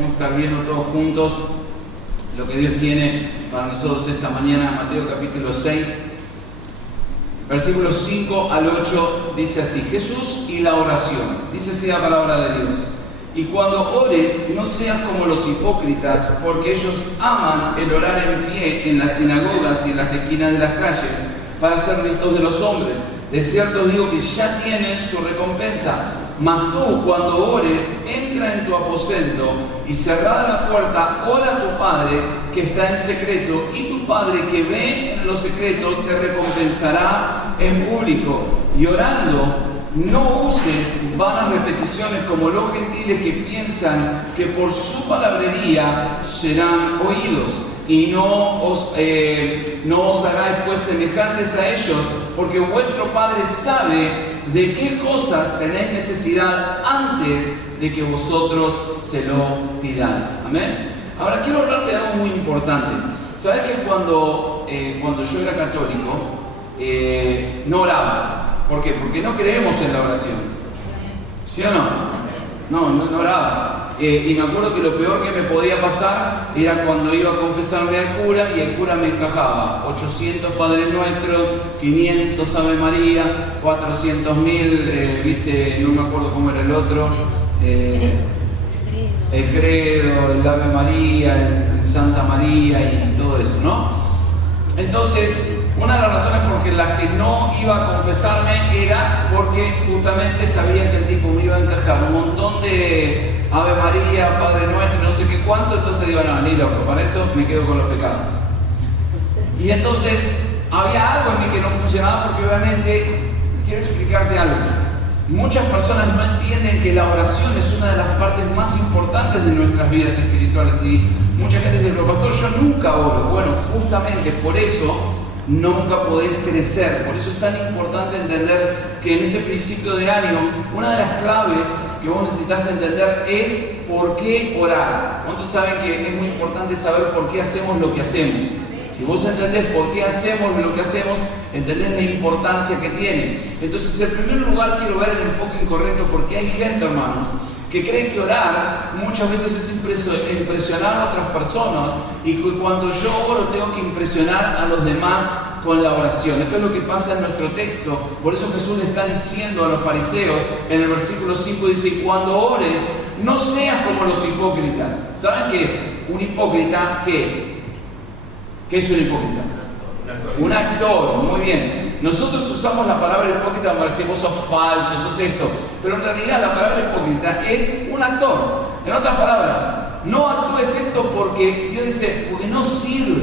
Vamos a estar viendo todos juntos lo que Dios tiene para nosotros esta mañana. Mateo capítulo 6, versículos 5 al 8, dice así: Jesús y la oración. Dice así la palabra de Dios: y cuando ores, no seas como los hipócritas, porque ellos aman el orar en pie en las sinagogas y en las esquinas de las calles, para ser vistos de los hombres. De cierto digo que ya tienen su recompensa. Mas tú, cuando ores, entra en tu aposento y cerrada la puerta, ora a tu Padre que está en secreto, y tu Padre que ve en lo secreto te recompensará en público. Y orando, no uses vanas repeticiones como los gentiles que piensan que por su palabrería serán oídos. Y no os hagáis pues semejantes a ellos, porque vuestro Padre sabe de qué cosas tenéis necesidad antes de que vosotros se lo pidáis. Amén. Ahora quiero hablarte de algo muy importante. ¿Sabes que cuando yo era católico no oraba? ¿Por qué? Porque no creemos en la oración. ¿Sí o no? No oraba. Y me acuerdo que lo peor que me podía pasar era cuando iba a confesarme al cura y el cura me encajaba 800 Padre Nuestro, 500 Ave María, 400.000, viste, no me acuerdo cómo era el otro, el credo, el Ave María, el Santa María y todo eso, ¿no? Entonces, una de las razones por las que no iba a confesarme era porque justamente sabía que el tipo me iba a encajar un montón de Ave María, Padre Nuestro, no sé qué cuánto. Entonces digo, no, ni loco, para eso me quedo con los pecados. Y entonces había algo en mí que no funcionaba, porque obviamente, quiero explicarte algo. Muchas personas no entienden que la oración es una de las partes más importantes de nuestras vidas espirituales, y mucha gente dice, pero pastor, yo nunca oro. Bueno, justamente por eso nunca podés crecer. Por eso es tan importante entender que en este principio de año, una de las claves que vos necesitas entender es por qué orar. ¿Cuántos saben que es muy importante saber por qué hacemos lo que hacemos? Si vos entendés por qué hacemos lo que hacemos, entendés la importancia que tiene. Entonces, en primer lugar, quiero ver el enfoque incorrecto, porque hay gente, hermanos, que cree que orar muchas veces es impresionar a otras personas, y que cuando yo oro tengo que impresionar a los demás con la oración. Esto es lo que pasa en nuestro texto. Por eso Jesús le está diciendo a los fariseos en el versículo 5, dice: cuando ores, no seas como los hipócritas. ¿Saben qué? Un hipócrita, ¿qué es? ¿Qué es un hipócrita? Un actor, muy bien. Nosotros usamos la palabra hipócrita para decir vos sos falso, sos esto, pero en realidad la palabra hipócrita es un actor. En otras palabras, no actúes esto porque Dios dice, porque no sirve,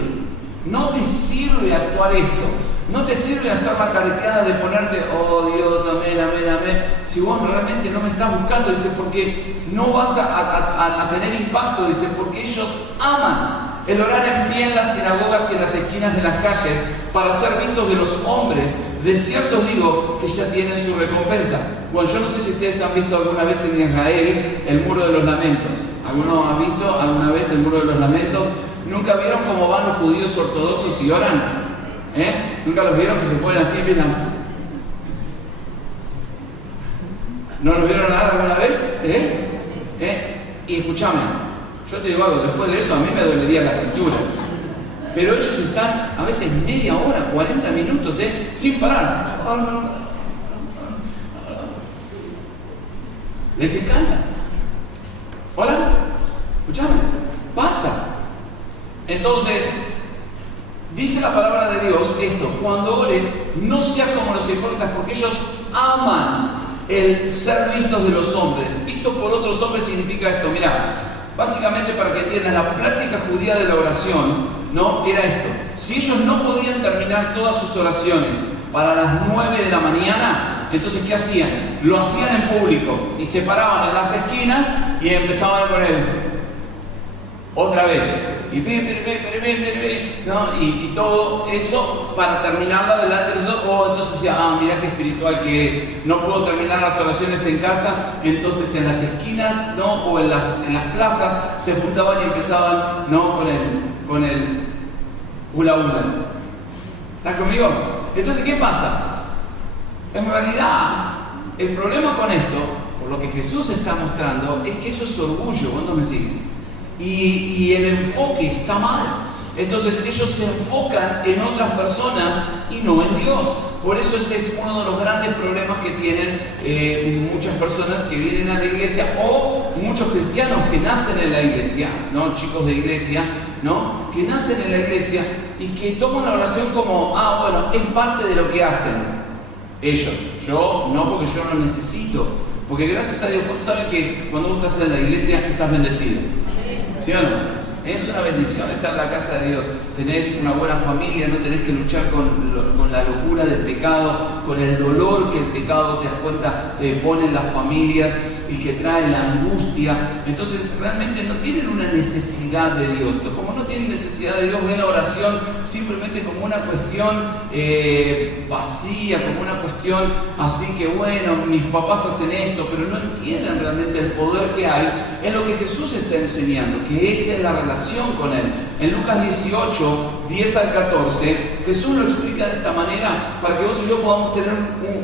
no te sirve actuar esto, no te sirve hacer la careteada de ponerte, oh Dios, amén, amén, amén, si vos realmente no me estás buscando. Dice, porque no vas a tener impacto. Dice, porque ellos aman el orar en pie en las sinagogas y en las esquinas de las calles, para ser vistos de los hombres. De cierto digo que ya tienen su recompensa. Bueno, yo no sé si ustedes han visto alguna vez en Israel el Muro de los Lamentos. ¿Alguno ha visto alguna vez el Muro de los Lamentos? ¿Nunca vieron cómo van los judíos ortodoxos y oran? ¿Nunca los vieron que se ponen así? Miran. ¿No los vieron nada alguna vez? Y escúchame, yo te digo algo, después de eso a mí me dolería la cintura. Pero ellos están a veces media hora, 40 minutos, sin parar. Les encanta. Hola, escúchame, pasa. Entonces, dice la palabra de Dios esto: cuando ores, no seas como los hipócritas, porque ellos aman el ser vistos de los hombres. Visto por otros hombres significa esto, mira, básicamente, para que entiendas, la práctica judía de la oración, ¿no?, era esto: si ellos no podían terminar todas sus oraciones para las 9 de la mañana, entonces ¿qué hacían? Lo hacían en público y se paraban en las esquinas y empezaban con él otra vez. Y ¿no? Y todo eso para terminarlo delante de los otros. O entonces decía, mira qué espiritual que es. No puedo terminar las oraciones en casa. Entonces en las esquinas, ¿no?, o en las plazas se juntaban y empezaban, ¿no?, con el hula hula. ¿Estás conmigo? Entonces, ¿qué pasa? En realidad, el problema con esto, por lo que Jesús está mostrando, es que eso es orgullo. ¿Cuántos me siguen? y el enfoque está mal. Entonces ellos se enfocan en otras personas y no en Dios. Por eso este es uno de los grandes problemas que tienen muchas personas que vienen a la iglesia, o muchos cristianos que nacen en la iglesia, ¿no? Chicos de iglesia, ¿no? Que nacen en la iglesia y que toman la oración como, bueno, es parte de lo que hacen ellos. Yo no, porque yo no necesito. Porque gracias a Dios, ¿vos sabés que cuando vos estás en la iglesia estás bendecido? ¿Sí o no? Es una bendición estar en la casa de Dios. Tenés una buena familia, no tenés que luchar con la locura del pecado, con el dolor que el pecado, te das cuenta, te pone en las familias y que trae la angustia. Entonces realmente no tienen una necesidad de Dios. Como no tienen necesidad de Dios, ven la oración simplemente como una cuestión vacía, como una cuestión así que bueno, mis papás hacen esto, pero no entienden realmente el poder que hay en lo que Jesús está enseñando, que esa es la relación con Él. En Lucas 18, 10 al 14, Jesús lo explica de esta manera para que vos y yo podamos tener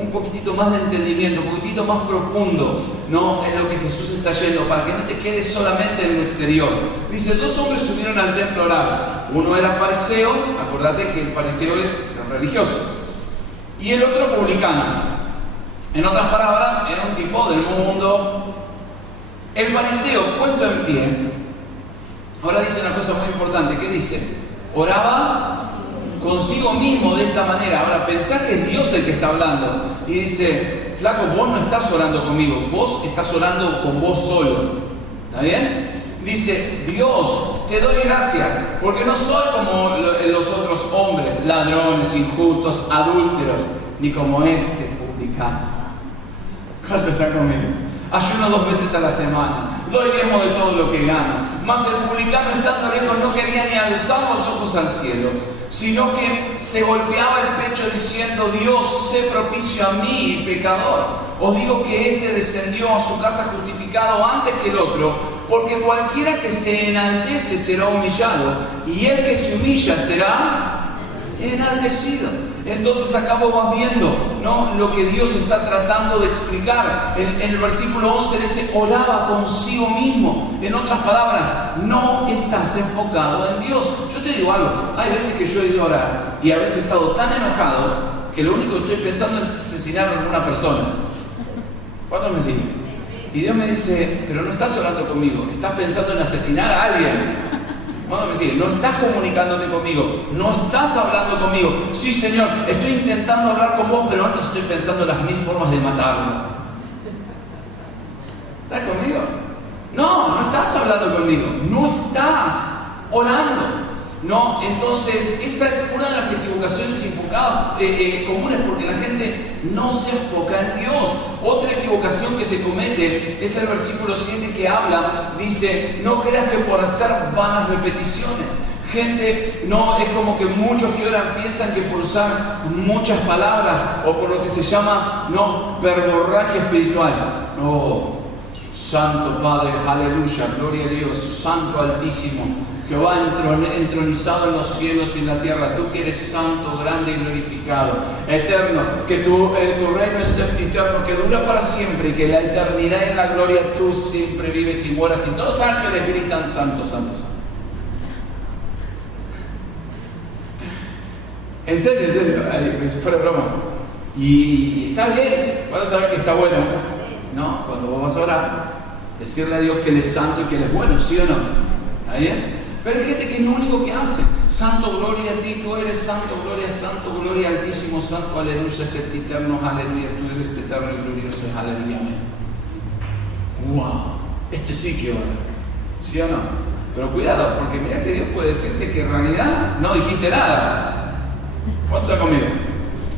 un poquitito más de entendimiento, un poquitito más profundo, ¿no? En lo que Jesús está yendo, para que no te quedes solamente en lo exterior. Dice, 2 hombres subieron al templo a orar. Uno era fariseo, acordate que el fariseo es religioso, y el otro publicano. En otras palabras, era un tipo del mundo. El fariseo, puesto en pie, ahora dice una cosa muy importante. ¿Qué dice? Oraba consigo mismo de esta manera. Ahora pensá que es Dios el que está hablando. Y dice, flaco, vos no estás orando conmigo, vos estás orando con vos solo. ¿Está bien? Dice, Dios, te doy gracias, porque no soy como los otros hombres, ladrones, injustos, adúlteros, ni como este publicano. ¿Cuánto está conmigo? Ayuno 2 veces a la semana, doy diezmo de todo lo que gano. Mas el publicano, estando lejos, no quería ni alzar los ojos al cielo, sino que se golpeaba el pecho diciendo, Dios, sé propicio a mí, pecador. Os digo que éste descendió a su casa justificado antes que el otro, porque cualquiera que se enaltece será humillado, y el que se humilla será enaltecido. Entonces acá vos vas viendo, ¿no?, lo que Dios está tratando de explicar. En el versículo 11 dice, oraba consigo mismo. En otras palabras, no estás enfocado en Dios. Yo te digo algo, hay veces que yo he ido a orar y a veces he estado tan enojado que lo único que estoy pensando es asesinar a alguna persona. ¿Cuántos me siguen? Y Dios me dice, pero no estás orando conmigo, estás pensando en asesinar a alguien. ¿Cuándo me sigue? No estás comunicándote conmigo, no estás hablando conmigo. Sí, Señor, estoy intentando hablar con vos, pero antes estoy pensando en las 1000 formas de matarlo. ¿Estás conmigo? No estás hablando conmigo, no estás orando. No, entonces esta es una de las equivocaciones comunes, porque la gente no se enfoca en Dios. Otra equivocación que se comete es el versículo 7 que habla, dice, no creas que por hacer vanas repeticiones. Gente, no, es como que muchos que oran piensan que por usar muchas palabras o por lo que se llama, verborraje espiritual. No, Santo Padre, aleluya, gloria a Dios, Santo Altísimo, Jehová entronizado en los cielos y en la tierra, tú que eres santo, grande y glorificado, eterno, que tu reino es sempiterno, que dura para siempre, y que la eternidad y en la gloria tú siempre vives y moras, y todos los ángeles gritan santo, santo, santo. En serio, fuera de broma. Y está bien, vas a saber que está bueno, ¿no? Cuando vos vas a orar, decirle a Dios que Él es santo y que Él es bueno, ¿sí o no? ¿Está bien? Pero hay gente que es lo único que hace. Santo, gloria a ti, tú eres santo, gloria altísimo, santo, aleluya, sempiterno, aleluya, tú eres eterno y glorioso, aleluya, amén. ¡Wow! Este sí que ora, ¿sí o no? Pero cuidado, porque mira que Dios puede decirte que en realidad no dijiste nada. ¿Cuánto está conmigo?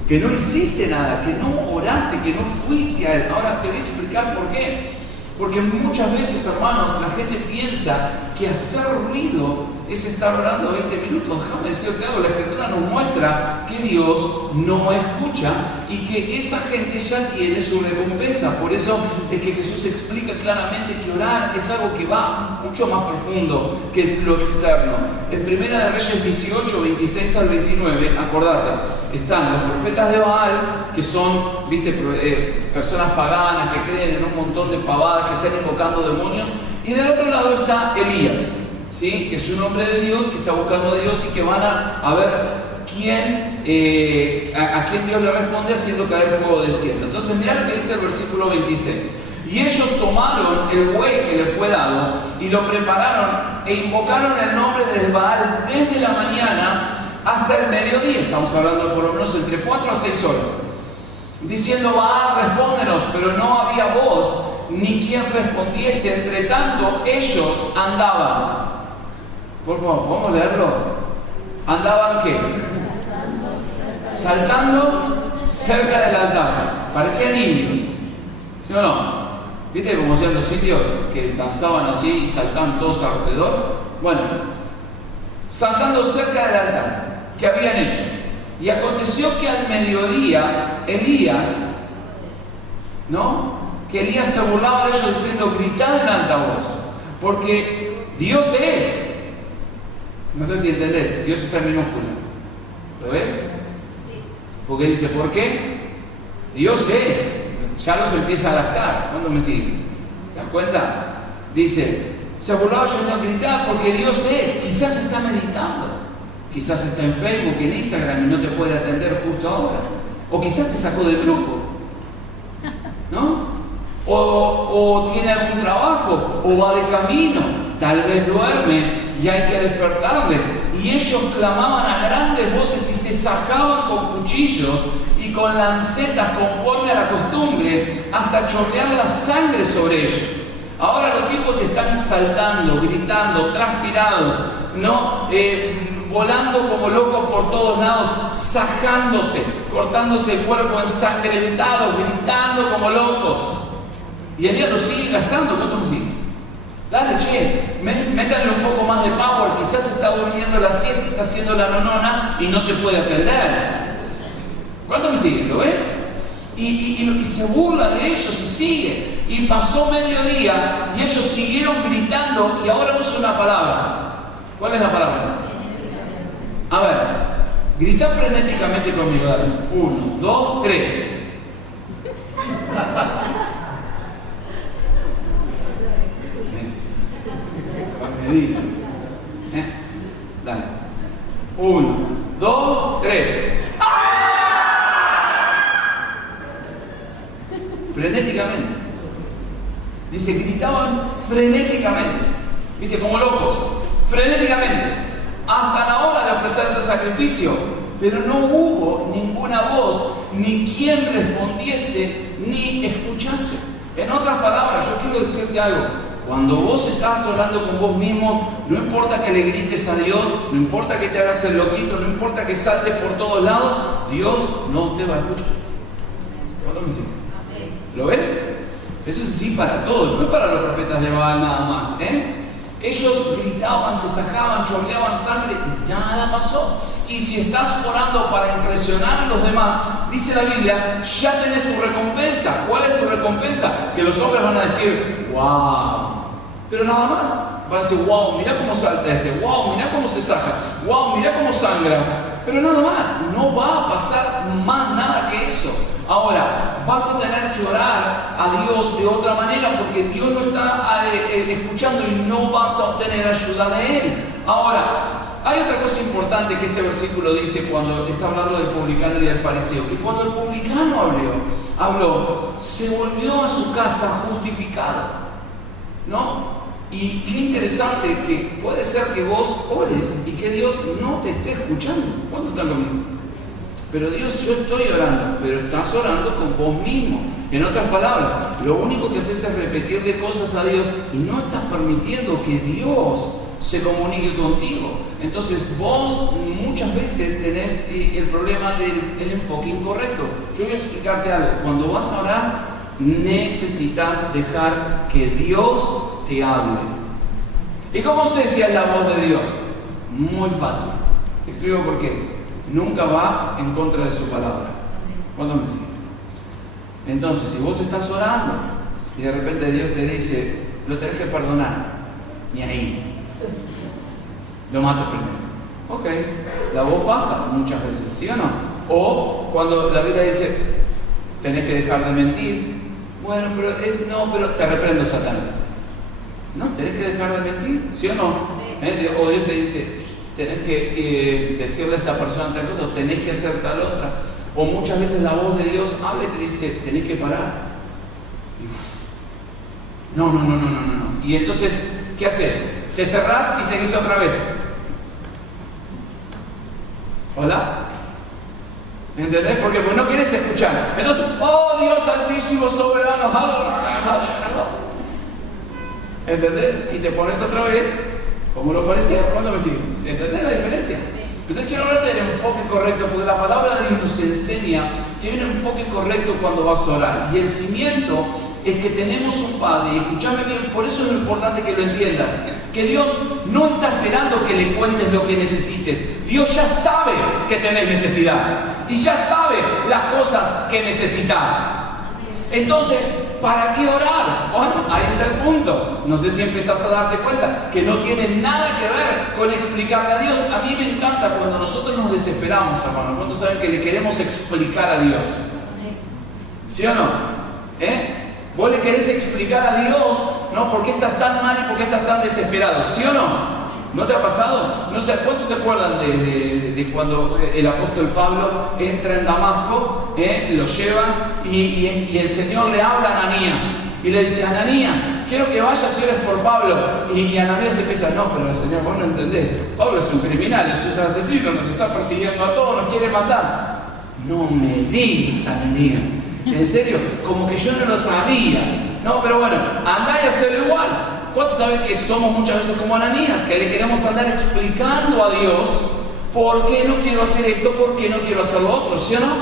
Que no hiciste nada, que no oraste, que no fuiste a Él. Ahora te voy a explicar por qué. Porque muchas veces, hermanos, la gente piensa que hacer ruido es estar orando 20 minutos. Déjame decirte algo, la Escritura nos muestra que Dios no escucha y que esa gente ya tiene su recompensa. Por eso es que Jesús explica claramente que orar es algo que va mucho más profundo que lo externo. En Primera de Reyes 18, 26 al 29, acordate, están los profetas de Baal, que son, personas paganas que creen en un montón de pavadas, que están invocando demonios, y del otro lado está Elías. ¿sí? Que es un hombre de Dios, que está buscando a Dios y que van a ver a quién Dios le responde haciendo caer fuego del cielo. Entonces mira lo que dice el versículo 26. Y ellos tomaron el buey que le fue dado y lo prepararon e invocaron el nombre de Baal desde la mañana hasta el mediodía. Estamos hablando por lo menos entre 4 a 6 horas. Diciendo: Baal, respóndenos. Pero no había voz ni quien respondiese. Entre tanto ellos andaban. Por favor, ¿podemos leerlo? ¿Andaban qué? Saltando cerca del altar. Parecían indios, ¿sí o no? ¿Viste cómo hacían los indios que danzaban así y saltaban todos alrededor? Bueno, saltando cerca del altar, ¿qué habían hecho? Y aconteció que al mediodía Elías, ¿no? Que Elías se burlaba de ellos diciendo: gritad en alta voz, porque Dios es. No sé si entendés, Dios está en minúscula. ¿Lo ves? Sí. Porque dice: ¿por qué? Dios es. Ya los empieza a adaptar. ¿Cuándo me siguen? ¿Te das cuenta? Dice: se burlaba ellos de gritar porque Dios es. Quizás está meditando. Quizás está en Facebook, en Instagram y no te puede atender justo ahora. O quizás te sacó del grupo, ¿no? O tiene algún trabajo, o va de camino, tal vez duerme y hay que despertarle. Y ellos clamaban a grandes voces y se sacaban con cuchillos y con lancetas conforme a la costumbre, hasta chorrear la sangre sobre ellos. Ahora los tipos están saltando, gritando, transpirados, ¿no? Volando como locos por todos lados, sajándose, cortándose el cuerpo ensangrentados, gritando como locos. Y Elías lo sigue gastando. ¿Cuánto me sigue? Dale, che, métanle un poco más de power. Quizás está durmiendo la siesta, está haciendo la nonona y no te puede atender. ¿Cuánto me sigue? ¿Lo ves? Y se burla de ellos y sigue. Y pasó mediodía y ellos siguieron gritando. Y ahora uso una palabra. ¿Cuál es la palabra? A ver, grita frenéticamente conmigo. Dale. 1, 2, 3. Dale. 1, 2, 3. Frenéticamente. Dice: gritaban frenéticamente. ¿Viste? Como locos. Frenéticamente. Hasta la hora de ofrecer ese sacrificio. Pero no hubo ninguna voz, ni quien respondiese, ni escuchase. En otras palabras, yo quiero decirte algo. Cuando vos estás orando con vos mismo, no importa que le grites a Dios, no importa que te hagas el loquito, no importa que saltes por todos lados, Dios no te va a escuchar. ¿Cuánto me dicen? ¿Lo ves? Esto es así para todos, no es para los profetas de Baal nada más, Ellos gritaban, se sacaban, chorreaban sangre, nada pasó. Y si estás orando para impresionar a los demás, dice la Biblia, ya tenés tu recompensa. ¿Cuál es tu recompensa? Que los hombres van a decir: wow. Pero nada más, van a decir: wow, mirá cómo salta este, wow, mirá cómo se saca, wow, mirá cómo sangra. Pero nada más, no va a pasar más nada que eso. Ahora, vas a tener que orar a Dios de otra manera porque Dios no está escuchando y no vas a obtener ayuda de Él. Ahora, hay otra cosa importante que este versículo dice cuando está hablando del publicano y del fariseo. Que cuando el publicano habló, se volvió a su casa justificado, ¿no? Y qué interesante que puede ser que vos ores y que Dios no te esté escuchando. ¿Cuándo están lo mismo? Pero Dios, yo estoy orando, pero estás orando con vos mismo. En otras palabras, lo único que haces es repetirle cosas a Dios y no estás permitiendo que Dios se comunique contigo. Entonces vos muchas veces tenés el problema del enfoque incorrecto. Yo voy a explicarte algo. Cuando vas a orar, necesitas dejar que Dios te hable. ¿Y cómo sé si es la voz de Dios? Muy fácil. Te explico por qué. Nunca va en contra de su palabra. ¿Cuándo me sigue? Entonces, si vos estás orando y de repente Dios te dice: lo tenés que perdonar, ni ahí, lo mato primero. Ok, la voz pasa muchas veces, ¿sí o no? O cuando la Biblia dice: tenés que dejar de mentir. Bueno, pero no, pero te reprendo, Satanás. No, tenés que dejar de mentir, ¿sí o no? O Dios te dice, tenés que decirle a esta persona tal cosa, o tenés que hacer tal otra. O muchas veces la voz de Dios habla y te dice, tenés que parar. No. Y entonces, ¿qué haces? Te cerrás y seguís otra vez. ¿Hola? ¿Entendés? Porque pues no quieres escuchar. Entonces, oh Dios altísimo, soberano, ¿entendés? Y te pones otra vez como los fariseos. ¿Cuándo me siguen? ¿Entendés la diferencia? Entonces quiero hablarte del enfoque correcto, porque la palabra de Dios nos enseña que hay un enfoque correcto cuando vas a orar. Y el cimiento es que tenemos un Padre, y escúchame bien, por eso es lo importante que lo entiendas, que Dios no está esperando que le cuentes lo que necesites. Dios ya sabe que tenés necesidad y ya sabe las cosas que necesitas. Entonces, ¿para qué orar? Bueno, ahí está el punto. No sé si empezás a darte cuenta que no tiene nada que ver con explicarle a Dios. A mí me encanta cuando nosotros nos desesperamos, hermano. ¿Cuántos saben que le queremos explicar a Dios? ¿Sí o no? Vos le querés explicar a Dios, ¿no? ¿Por qué estás tan mal y por qué estás tan desesperado? ¿Sí o no? ¿No te ha pasado? No sé, ¿cuántos se acuerdan de cuando el apóstol Pablo entra en Damasco, lo llevan y el Señor le habla a Ananías y le dice, Ananías, quiero que vayas y ores por Pablo? Y Ananías empieza, no, pero el Señor, vos no entendés, Pablo es un criminal, es un asesino, nos está persiguiendo a todos, nos quiere matar. No me digas, Ananías. En serio, como que yo no lo sabía. No, pero bueno, andá y hacelo igual. ¿Cuántos saben que somos muchas veces como Ananías? Que le queremos andar explicando a Dios por qué no quiero hacer esto, por qué no quiero hacer lo otro, ¿sí o no?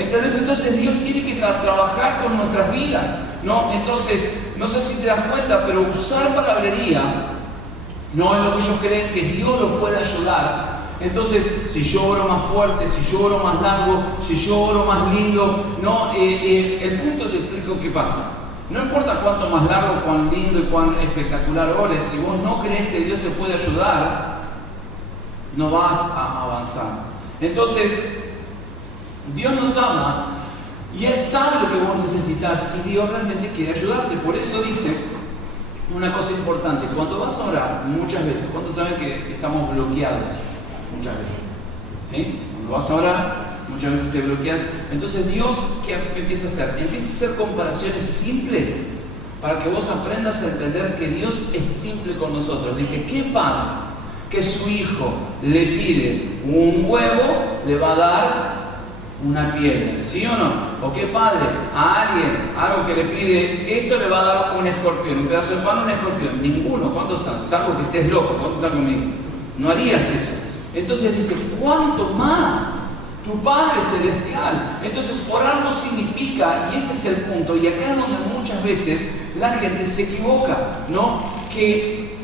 ¿Entendés? Entonces Dios tiene que trabajar con nuestras vidas, ¿no? Entonces, no sé si te das cuenta, pero usar palabrería no es lo que ellos creen que Dios los puede ayudar. Entonces, si yo oro más fuerte, si yo oro más largo, si yo oro más lindo, no, el punto te explico qué pasa. No importa cuánto más largo, cuán lindo y cuán espectacular ores, si vos no crees que Dios te puede ayudar, no vas a avanzar. Entonces, Dios nos ama y Él sabe lo que vos necesitas y Dios realmente quiere ayudarte. Por eso dice una cosa importante, cuando vas a orar, muchas veces, ¿cuántos saben que estamos bloqueados? Muchas veces, ¿sí? Cuando vas a orar, muchas veces te bloqueas. Entonces Dios, ¿qué empieza a hacer? Empieza a hacer comparaciones simples para que vos aprendas a entender que Dios es simple con nosotros. Dice, ¿qué padre que su hijo le pide un huevo le va a dar una piedra? ¿Sí o no? ¿O qué padre a alguien algo que le pide esto le va a dar un escorpión? Un pedazo de pan, un escorpión. Ninguno. ¿Cuántos son? Salvo que estés loco. ¿Cuántos están conmigo? No harías eso. Entonces dice, ¿cuánto más tu Padre Celestial? Entonces orar no significa, y este es el punto, y acá es donde muchas veces la gente se equivoca, ¿no? Que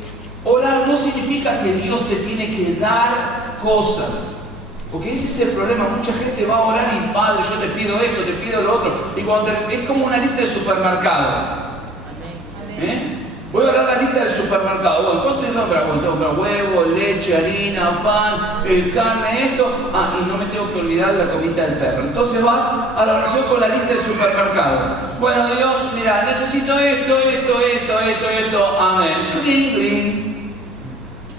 orar no significa que Dios te tiene que dar cosas, porque ese es el problema. Mucha gente va a orar y, Padre, yo te pido esto, te pido lo otro, y cuando es como una lista de supermercado. Voy a orar la lista del supermercado. Bueno, ¿cuánto tengo que comprar? Bueno, tengo que comprar huevo, leche, harina, pan, carne, esto. Y no me tengo que olvidar de la comida del perro. Entonces vas a la oración con la lista del supermercado. Bueno, Dios, mira, necesito esto. Amén. Cling, cling.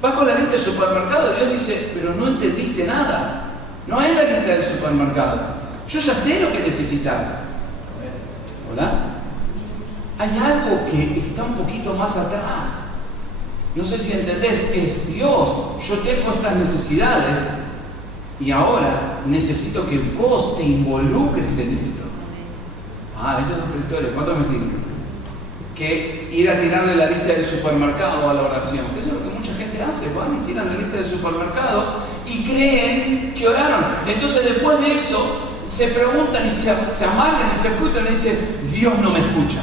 Vas con la lista del supermercado y Dios dice, pero no entendiste nada. No es la lista del supermercado. Yo ya sé lo que necesitas. ¿Hola? Hay algo que está un poquito más atrás. No sé si entendés, es Dios. Yo tengo estas necesidades y ahora necesito que vos te involucres en esto. Esa es otra historia. ¿Cuántos me siguen? Que ir a tirarle la lista del supermercado a la oración. Eso es lo que mucha gente hace. Van y tiran la lista del supermercado y creen que oraron. Entonces después de eso se preguntan y se amargan y se frustran y dicen, Dios no me escucha.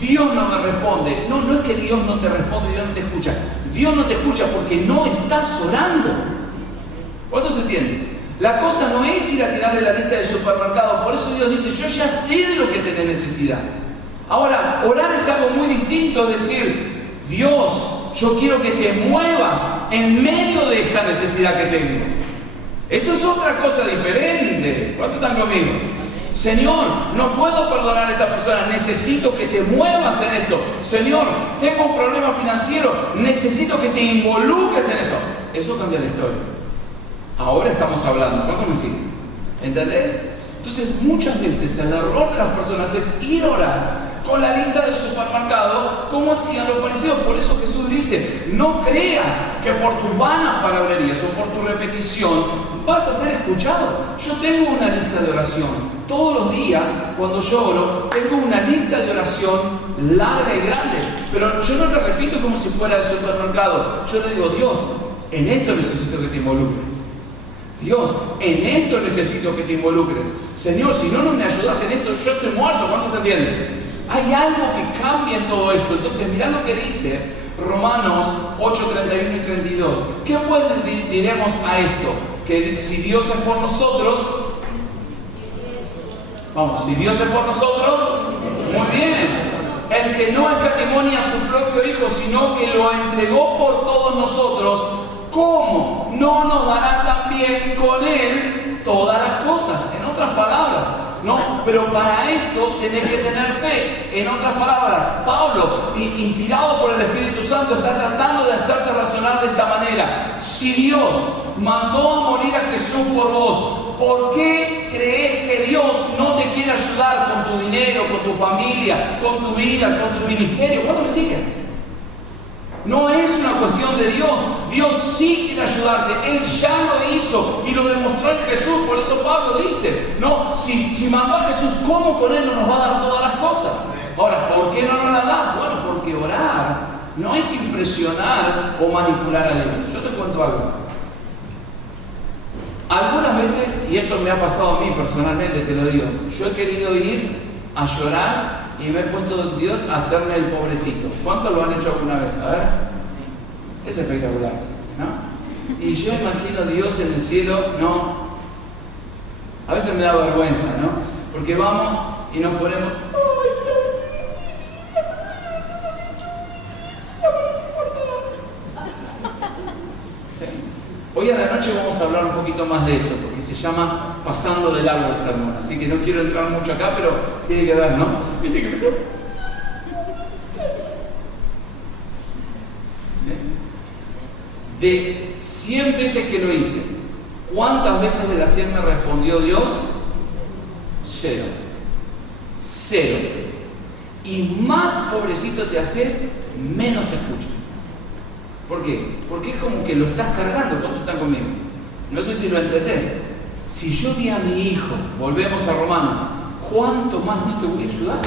Dios no me responde. No es que Dios no te responde y Dios no te escucha. Dios no te escucha porque no estás orando. ¿Cuánto se entiende? La cosa no es ir a tirarle la lista del supermercado. Por eso Dios dice, yo ya sé de lo que tenés necesidad. Ahora, orar es algo muy distinto a decir, Dios, yo quiero que te muevas en medio de esta necesidad que tengo. Eso es otra cosa diferente. ¿Cuántos están conmigo? Señor, no puedo perdonar a esta persona, necesito que te muevas en esto. Señor, tengo un problema financiero, necesito que te involucres en esto. Eso cambia la historia. Ahora estamos hablando, ¿cuánto me siguen? ¿Entendés? Entonces muchas veces el error de las personas es ir a orar con la lista del supermercado como hacían los fariseos. Por eso Jesús dice, no creas que por tus vanas palabrerías o por tu repetición vas a ser escuchado. Yo tengo una lista de oración. Todos los días cuando yo oro tengo una lista de oración larga y grande, pero yo no le repito como si fuera del supermercado. Yo le digo, Dios, en esto necesito que te involucres. Dios, en esto necesito que te involucres. Señor, si no me ayudas en esto, yo estoy muerto. ¿Cuánto se entiende? Hay algo que cambia en todo esto. Entonces, mirá lo que dice Romanos 8, 31 y 32. ¿Qué pues diremos a esto? Que si Dios es por nosotros, vamos, si Dios es por nosotros, muy bien. El que no escatimonia a su propio Hijo, sino que lo entregó por todos nosotros, ¿cómo no nos dará también con Él todas las cosas? En otras palabras, no, pero para esto tenés que tener fe. En otras palabras, Pablo, inspirado por el Espíritu Santo, está tratando de hacerte razonar de esta manera. Si Dios mandó a morir a Jesús por vos, ¿por qué crees que Dios no te quiere ayudar con tu dinero, con tu familia, con tu vida, con tu ministerio? ¿Cuándo me siguen? No es una cuestión de Dios. Dios sí quiere ayudarte. Él ya lo hizo y lo demostró en Jesús. Por eso Pablo dice, no, si mandó a Jesús, ¿cómo con Él no nos va a dar todas las cosas? Ahora, ¿por qué no nos las da? Bueno, porque orar no es impresionar o manipular a Dios. Yo te cuento algo. Algunas veces, y esto me ha pasado a mí personalmente, te lo digo, yo he querido ir a llorar y me he puesto Dios a hacerme el pobrecito. ¿Cuántos lo han hecho alguna vez? A ver, es espectacular, ¿no? Y yo imagino a Dios en el cielo, no. A veces me da vergüenza, ¿no? Porque vamos y nos ponemos. Hoy a la noche vamos a hablar un poquito más de eso, porque se llama Pasando de largo el sermón. Así que no quiero entrar mucho acá, pero tiene que ver, ¿no? ¿Viste qué pasó? ¿Sí? De 100 veces que lo hice, ¿cuántas veces de las 100 me respondió Dios? 0. 0. Y más pobrecito te haces, menos te escucha. ¿Por qué? Porque es como que lo estás cargando. ¿Cuántos están conmigo? No sé si lo entendés. Si yo di a mi hijo, volvemos a Romanos, ¿cuánto más no te voy a ayudar?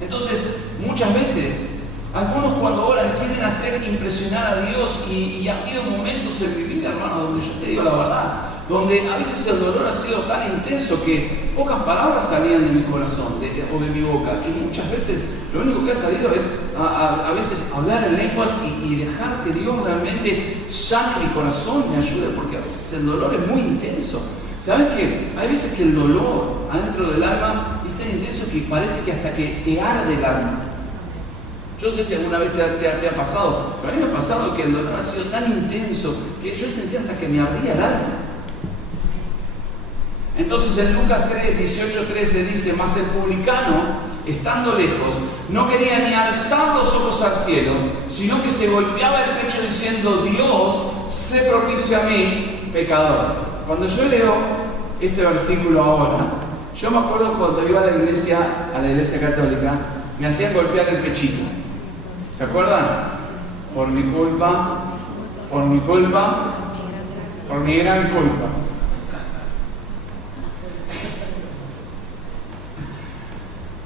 Entonces, muchas veces, algunos cuando oran quieren hacer impresionar a Dios y ha habido momentos en mi vida, hermano, donde yo te digo la verdad, donde a veces el dolor ha sido tan intenso que pocas palabras salían de mi corazón o de mi boca, y muchas veces lo único que ha salido es a veces hablar en lenguas y dejar que Dios realmente sane mi corazón, me ayude, porque a veces el dolor es muy intenso. ¿Sabes qué? Hay veces que el dolor adentro del alma es tan intenso que parece que hasta que te arde el alma. Yo no sé si alguna vez te ha pasado, pero a mí me ha pasado que el dolor ha sido tan intenso que yo sentía hasta que me ardía el alma. Entonces en Lucas 3, 18, 13 dice, mas el publicano, estando lejos, no quería ni alzar los ojos al cielo, sino que se golpeaba el pecho diciendo, Dios, sé propicio a mí, pecador. Cuando yo leo este versículo ahora, yo me acuerdo cuando iba a la iglesia católica, me hacían golpear el pechito. ¿Se acuerdan? Por mi culpa, por mi gran culpa.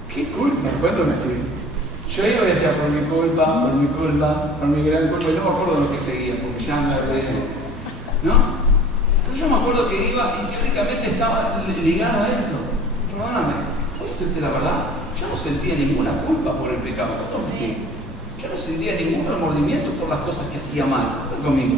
¿Qué culpa? ¿Cuándo me sigue? Yo iba y decía, por mi culpa, por mi gran culpa, y no me acuerdo lo que seguía, porque ya me olvidé, ¿no? Pero yo me acuerdo que iba y teóricamente estaba ligado a esto. Perdóname, ¿puedo decirte la verdad? Yo no sentía ninguna culpa por el pecado, ¿no me sigue? Yo no sentía ningún remordimiento por las cosas que hacía mal conmigo.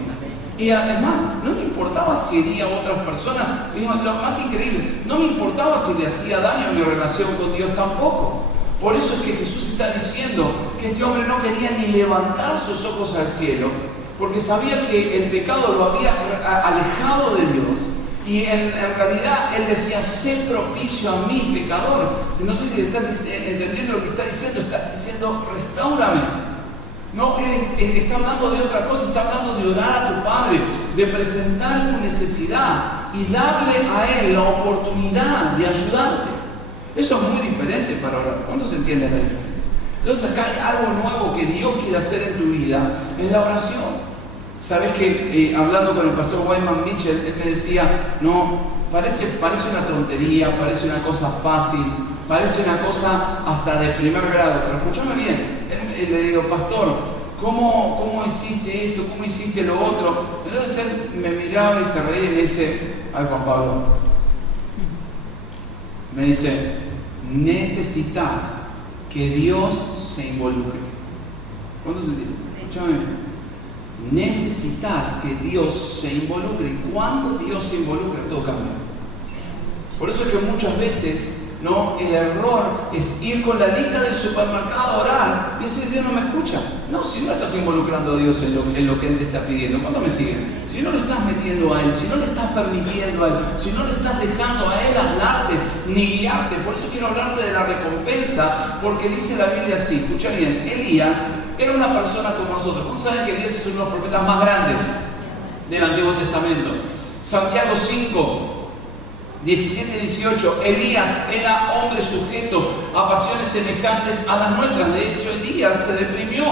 Y además, no me importaba si hería a otras personas. Y lo más increíble, no me importaba si le hacía daño a mi relación con Dios tampoco. Por eso es que Jesús está diciendo que este hombre no quería ni levantar sus ojos al cielo, porque sabía que el pecado lo había alejado de Dios Y en realidad él decía, sé propicio a mí, pecador. Y no sé si estás entendiendo lo que está diciendo, restáurame. No, él está hablando de otra cosa, está hablando de orar a tu Padre, de presentar tu necesidad y darle a Él la oportunidad de ayudarte. Eso es muy diferente para orar. ¿Cuándo se entiende la diferencia? Entonces acá hay algo nuevo que Dios quiere hacer en tu vida, en la oración. Sabes que hablando con el pastor Wayman Mitchell, él me decía, no, parece una tontería, parece una cosa fácil, parece una cosa hasta de primer grado, pero escúchame bien. Él le digo, pastor, ¿cómo hiciste esto? ¿Cómo hiciste lo otro? Entonces él me miraba y se reía y me dice, ay Juan Pablo, me dice, necesitas que Dios se involucre. ¿Cuánto se entiende? Escúchame bien. Necesitas que Dios se involucre. Y cuando Dios se involucra, todo cambia. Por eso es que muchas veces, ¿no?, el error es ir con la lista del supermercado a orar y decir, Dios no me escucha. No, si no estás involucrando a Dios en lo que Él te está pidiendo. ¿Cuándo me siguen? Si no lo estás metiendo a Él, si no le estás permitiendo a Él, si no le estás dejando a Él hablarte ni guiarte. Por eso quiero hablarte de la recompensa, porque dice la Biblia así, escucha bien, Elías era una persona como nosotros. ¿Cómo saben que Elías es uno de los profetas más grandes del Antiguo Testamento? Santiago 5, 17 y 18, Elías era hombre sujeto a pasiones semejantes a las nuestras. De hecho, Elías se deprimió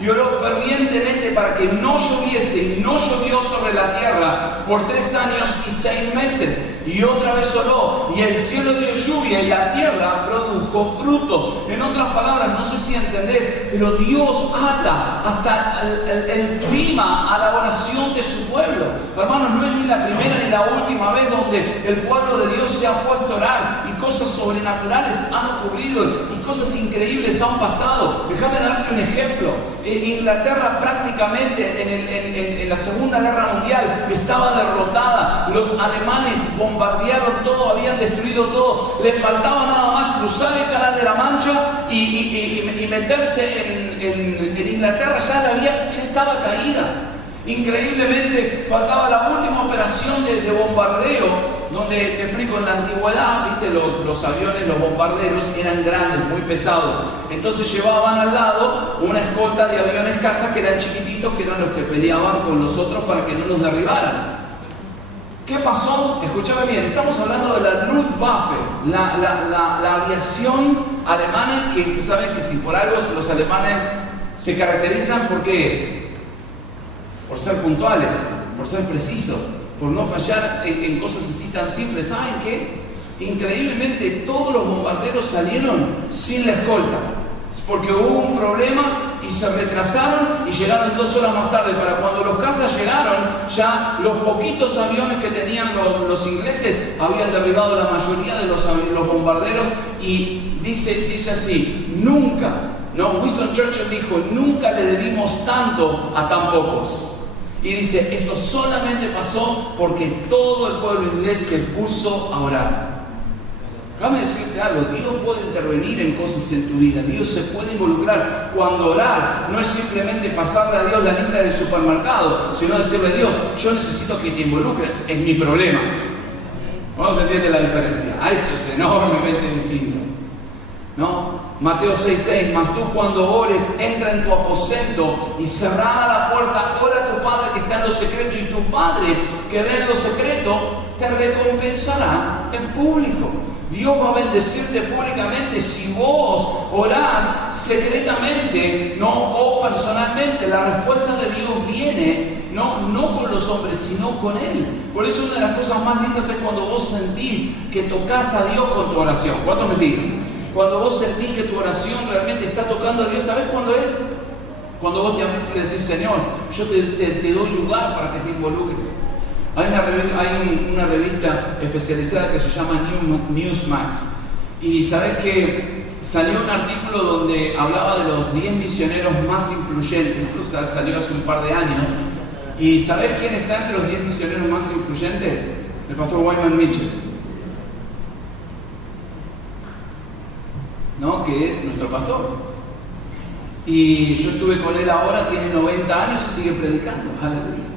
y oró fervientemente para que no lloviese, y no llovió sobre la tierra por 3 años y 6 meses. Y otra vez oró, y el cielo dio lluvia y la tierra produjo fruto. En otras palabras, no sé si entendés, pero Dios ata hasta el clima a la oración de su pueblo. Hermanos, no es ni la primera ni la última vez donde el pueblo de Dios se ha puesto a orar y cosas sobrenaturales han ocurrido y cosas increíbles han pasado. Déjame darte un ejemplo. Inglaterra prácticamente en la Segunda Guerra Mundial estaba derrotada. Los alemanes bombardearon todo, habían destruido todo. Les faltaba nada más cruzar el Canal de la Mancha y meterse en Inglaterra. Ya estaba caída. Increíblemente faltaba la última operación de bombardeo, donde te explico, en la antigüedad, viste, los aviones, los bombarderos eran grandes, muy pesados. Entonces llevaban al lado una escolta de aviones caza que eran chiquititos, que eran los que peleaban con los otros para que no los derribaran. ¿Qué pasó? Escúchame bien, estamos hablando de la Luftwaffe, la aviación alemana, que saben que si por algo los alemanes se caracterizan, ¿por qué es? Por ser puntuales, por ser precisos, por no fallar en cosas así tan simples. ¿Saben qué? Increíblemente todos los bombarderos salieron sin la escolta, porque hubo un problema y se retrasaron y llegaron 2 horas más tarde. Para cuando los cazas llegaron, ya los poquitos aviones que tenían los ingleses habían derribado la mayoría de los bombarderos. Y dice así, nunca, ¿no? Winston Churchill dijo, nunca le debimos tanto a tan pocos. Y dice, esto solamente pasó porque todo el pueblo inglés se puso a orar. Déjame decirte algo, Dios puede intervenir en cosas en tu vida, Dios se puede involucrar. Cuando orar no es simplemente pasarle a Dios la lista del supermercado, sino decirle, Dios, yo necesito que te involucres, es mi problema. ¿Cómo se entiende la diferencia? Eso es enormemente distinto, ¿no? Mateo 6:6, mas tú cuando ores, entra en tu aposento y cerrada la puerta, ora a tu Padre que está en lo secreto, y tu Padre que ve en lo secreto te recompensará en público. Dios va a bendecirte públicamente si vos orás secretamente, no, o personalmente. La respuesta de Dios viene no con los hombres, sino con Él. Por eso una de las cosas más lindas es cuando vos sentís que tocas a Dios con tu oración. ¿Cuántos me siguen? Cuando vos sentís que tu oración realmente está tocando a Dios. ¿Sabés cuándo es? Cuando vos te abrís y le decís, Señor, yo te doy lugar para que te involucres. Hay una revista especializada que se llama Newsmax. Y sabés que salió un artículo donde hablaba de los 10 misioneros más influyentes. Esto salió hace un par de años. ¿Y sabés quién está entre los 10 misioneros más influyentes? El pastor Wayman Mitchell, ¿no? Que es nuestro pastor. Y yo estuve con él ahora, tiene 90 años y sigue predicando. Aleluya.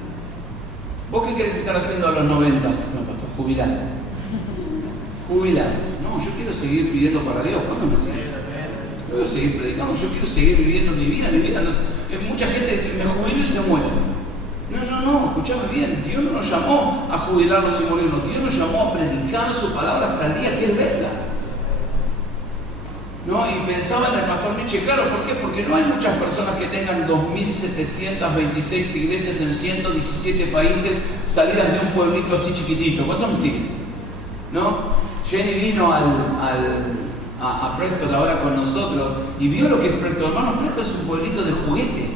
¿Vos qué querés estar haciendo a los 90? No, pastor, jubilar. Jubilar. No, yo quiero seguir viviendo para Dios. ¿Cuándo me sigue? Yo quiero seguir predicando, yo quiero seguir viviendo mi vida. No sé. Mucha gente dice, me jubilo y se muere. No, escuchame bien. Dios no nos llamó a jubilarnos y morirnos. Dios nos llamó a predicar su palabra hasta el día que Él venga. ¿No? Y pensaba en el pastor Miche, claro, ¿por qué? Porque no hay muchas personas que tengan 2.726 iglesias en 117 países salidas de un pueblito así chiquitito. ¿Cuántos me siguen? ¿No? Jenny vino a Prescott ahora con nosotros y vio lo que es Prescott. Hermano, Prescott es un pueblito de juguete.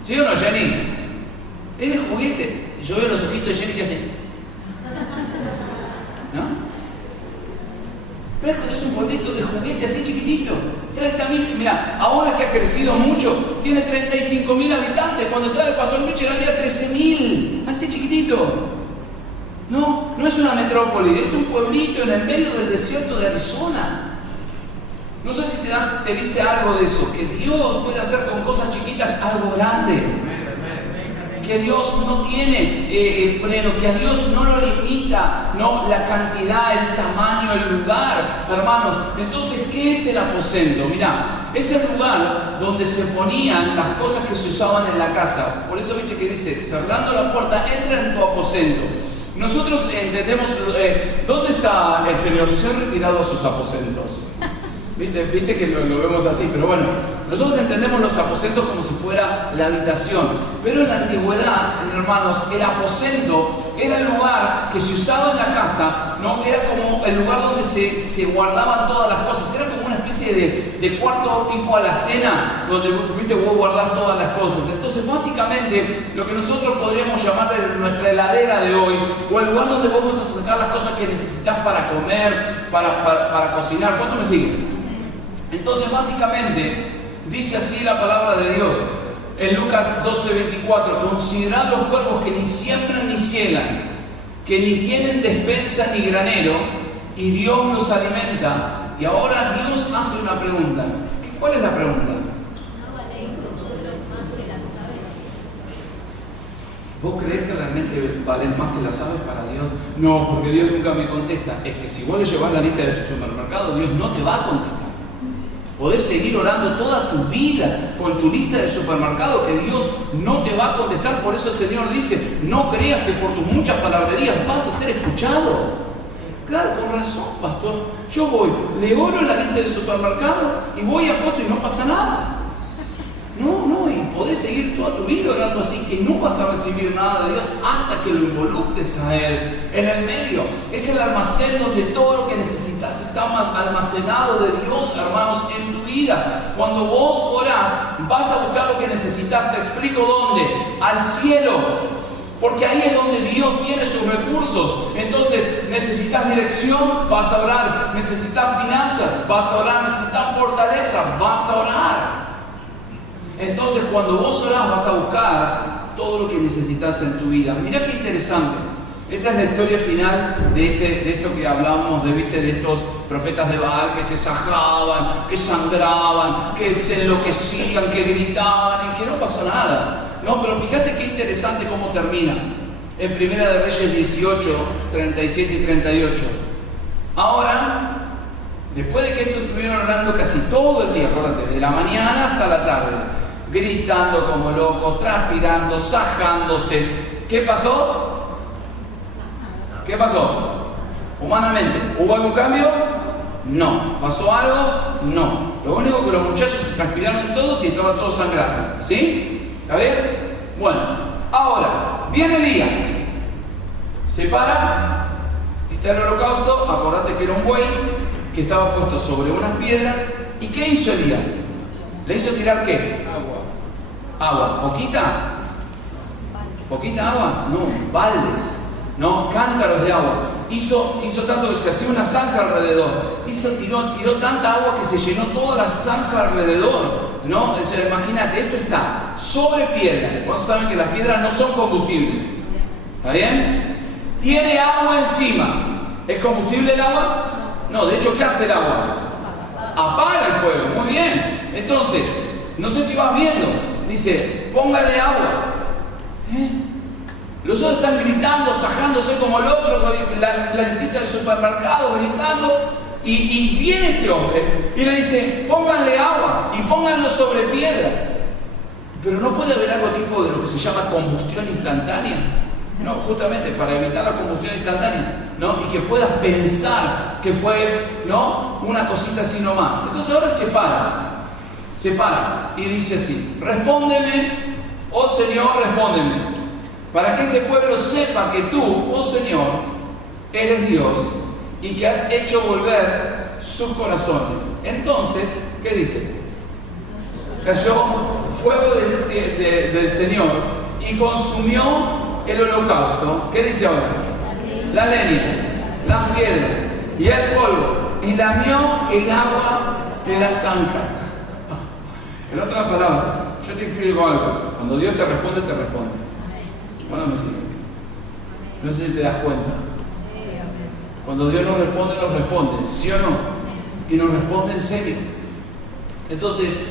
¿Sí o no, Jenny? Es de juguete. Yo veo los ojitos de Jenny que hacen. ¿No? Prescott es un pueblito de juguete así chiquitito. 30.000, mira, ahora que ha crecido mucho, tiene 35.000 habitantes. Cuando estaba el pastor Mitchell había 13.000, así chiquitito. No es una metrópoli, es un pueblito en el medio del desierto de Arizona. No sé si te dice algo de eso, que Dios puede hacer con cosas chiquitas algo grande. Que Dios no tiene freno, que a Dios no lo limita, no la cantidad, el tamaño, el lugar, hermanos. Entonces, ¿qué es el aposento? Mirá, es el lugar donde se ponían las cosas que se usaban en la casa. Por eso viste que dice, cerrando la puerta, entra en tu aposento. Nosotros entendemos, ¿dónde está el Señor? Se ha retirado a sus aposentos. ¿Viste que lo vemos así? Pero bueno, nosotros entendemos los aposentos como si fuera la habitación. Pero en la antigüedad, hermanos, el aposento era el lugar que se usaba en la casa, ¿no? Era como el lugar donde se guardaban todas las cosas. Era como una especie de cuarto tipo alacena, donde viste, vos guardás todas las cosas. Entonces, básicamente, lo que nosotros podríamos llamar nuestra heladera de hoy, o el lugar donde vos vas a sacar las cosas que necesitas para comer, para cocinar. ¿Cuánto me siguen? Entonces, básicamente, dice así la palabra de Dios en Lucas 12:24: considerad los cuervos que ni siembran ni ciegan, que ni tienen despensa ni granero, y Dios los alimenta. Y ahora Dios hace una pregunta. ¿Cuál es la pregunta? ¿Vos creés que realmente valen más que las aves para Dios? No, porque Dios nunca me contesta. Es que si vos le llevas la lista del supermercado, Dios no te va a contestar. Podés seguir orando toda tu vida con tu lista de supermercado, que Dios no te va a contestar. Por eso el Señor dice, no creas que por tus muchas palabrerías vas a ser escuchado. Claro, con razón, pastor. Yo voy, le oro la lista del supermercado y voy a Coto y no pasa nada. No, y podés seguir toda tu vida orando así, que no vas a recibir nada de Dios hasta que lo involucres a Él. En el medio es el almacén donde todo lo que necesitas está almacenado de Dios, hermanos, en tu vida. Cuando vos orás, vas a buscar lo que necesitas. Te explico dónde: al cielo. Porque ahí es donde Dios tiene sus recursos. Entonces, necesitas dirección, vas a orar. Necesitas finanzas, vas a orar. Necesitas fortaleza, vas a orar. Entonces, cuando vos orás, vas a buscar todo lo que necesitas en tu vida. Mirá qué interesante. Esta es la historia final de esto que hablábamos, de estos profetas de Baal que se sajaban, que sangraban, que se enloquecían, que gritaban y que no pasó nada. No, pero fíjate qué interesante cómo termina. En Primera de Reyes 18, 37 y 38. Ahora, después de que estos estuvieron orando casi todo el día, acuérdate, de la mañana hasta la tarde, gritando como locos, transpirando, sajándose, ¿qué pasó? ¿Qué pasó? Humanamente, ¿hubo algún cambio? No. ¿Pasó algo? No. Lo único que los muchachos se transpiraron todos y estaban todos sangrando. ¿Sí? ¿Está bien? Bueno, ahora, viene Elías. Se para, está el holocausto, acordate que era un buey que estaba puesto sobre unas piedras. ¿Y qué hizo Elías? ¿Le hizo tirar qué? Agua. ¿Poquita? ¿Poquita agua? No, baldes. No, cántaros de agua. Hizo tanto que se hacía una zanja alrededor. Tiró tanta agua que se llenó toda la zanja alrededor. ¿No? Imagínate, esto está sobre piedras. ¿Cuántos saben que las piedras no son combustibles? ¿Está bien? Tiene agua encima. ¿Es combustible el agua? No, de hecho, ¿qué hace el agua? Apaga el fuego. Muy bien. Entonces, no sé si vas viendo. Dice, póngale agua. Los otros están gritando, sajándose como locos, la listita del supermercado, gritando. Y viene este hombre y le dice, pónganle agua y pónganlo sobre piedra. Pero no puede haber algo tipo de lo que se llama combustión instantánea. No, justamente para evitar la combustión instantánea, ¿no? Y que puedas pensar que fue, ¿no?, una cosita así nomás. Entonces ahora se para y dice así: respóndeme, oh Señor, respóndeme, para que este pueblo sepa que tú, oh Señor, eres Dios y que has hecho volver sus corazones. Entonces, ¿qué dice? Cayó fuego del Señor y consumió el holocausto. ¿Qué dice ahora? La leña, las piedras y el polvo, y lamió el agua de la zanja. En otras palabras, yo te explico algo. Cuando Dios te responde, te responde. Bueno, me sigue. No sé si te das cuenta. Cuando Dios nos responde, ¿sí o no? Y nos responde en serio. Entonces,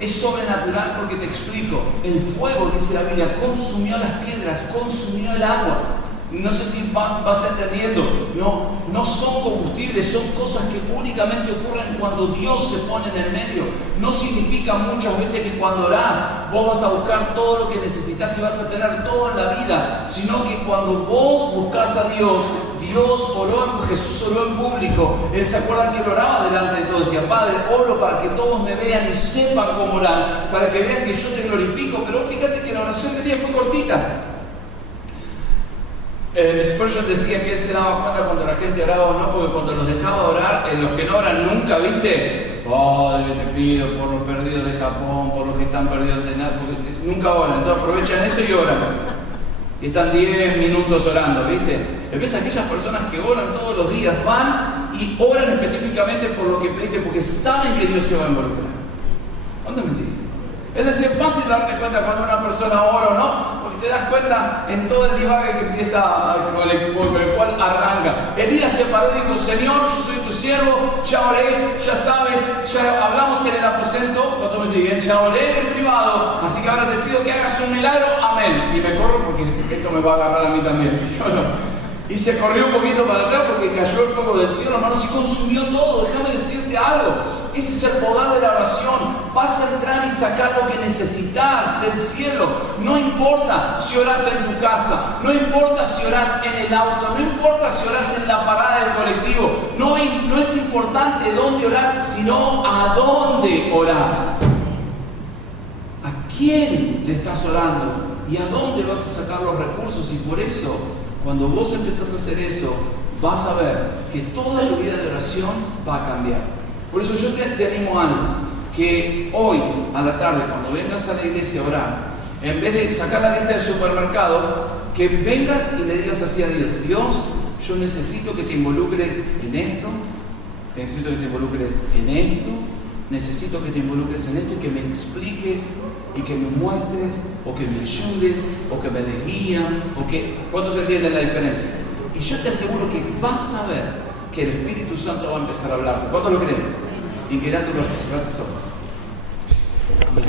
es sobrenatural porque te explico. El fuego, dice la Biblia, consumió las piedras, consumió el agua. No sé si vas entendiendo. No son combustibles, son cosas que únicamente ocurren cuando Dios se pone en el medio. No significa muchas veces que cuando orás vos vas a buscar todo lo que necesitas y vas a tener todo en la vida, sino que cuando vos buscás a Dios, Dios oró, Jesús oró en público. Él se acuerda que él oraba delante de todos. Decía, Padre, oro para que todos me vean y sepan cómo orar, para que vean que yo te glorifico. Pero fíjate que la oración de Dios fue cortita. Spurgeon decía que él se daba cuenta cuando la gente oraba o no, porque cuando los dejaba orar, los que no oran nunca, ¿viste? Padre, te pido por los perdidos de Japón, por los que están perdidos en nada, porque nunca oran. Entonces aprovechan eso y oran. Y están 10 minutos orando, ¿viste? En vez de aquellas personas que oran todos los días, van y oran específicamente por lo que pediste, porque saben que Dios se va a involucrar. ¿Dónde me sigue? Es decir, es fácil darte cuenta cuando una persona ora o no, porque te das cuenta en todo el divague que empieza, con el cual arranca. Elías se paró y dijo, Señor, yo soy tu siervo, ya oré, ya sabes, ya hablamos en el aposento, ¿cuánto me siguen? Ya oré en privado, así que ahora te pido que hagas un milagro, amén. Y me corro porque esto me va a agarrar a mí también, ¿sí o no? Y se corrió un poquito para atrás porque cayó el fuego del cielo, hermanos, y consumió todo. Déjame decirte algo. Ese es el poder de la oración. Vas a entrar y sacar lo que necesitas del cielo. No importa si orás en tu casa, no importa si orás en el auto, no importa si orás en la parada del colectivo. No es importante dónde orás, sino a dónde orás. ¿A quién le estás orando? ¿Y a dónde vas a sacar los recursos? Y por eso, cuando vos empezás a hacer eso, vas a ver que toda tu vida de oración va a cambiar. Por eso yo te animo a algo, que hoy a la tarde, cuando vengas a la iglesia a orar, en vez de sacar la lista del supermercado, que vengas y le digas así a Dios, Dios, yo necesito que te involucres en esto, necesito que te involucres en esto, necesito que te involucres en esto y que me expliques y que me muestres o que me ayudes o que me des guía o que... ¿Cuántos entienden la diferencia? Y yo te aseguro que vas a ver que el Espíritu Santo va a empezar a hablar. ¿Cuántos lo creen? Inclinad tus rostros, cerrad tus ojos.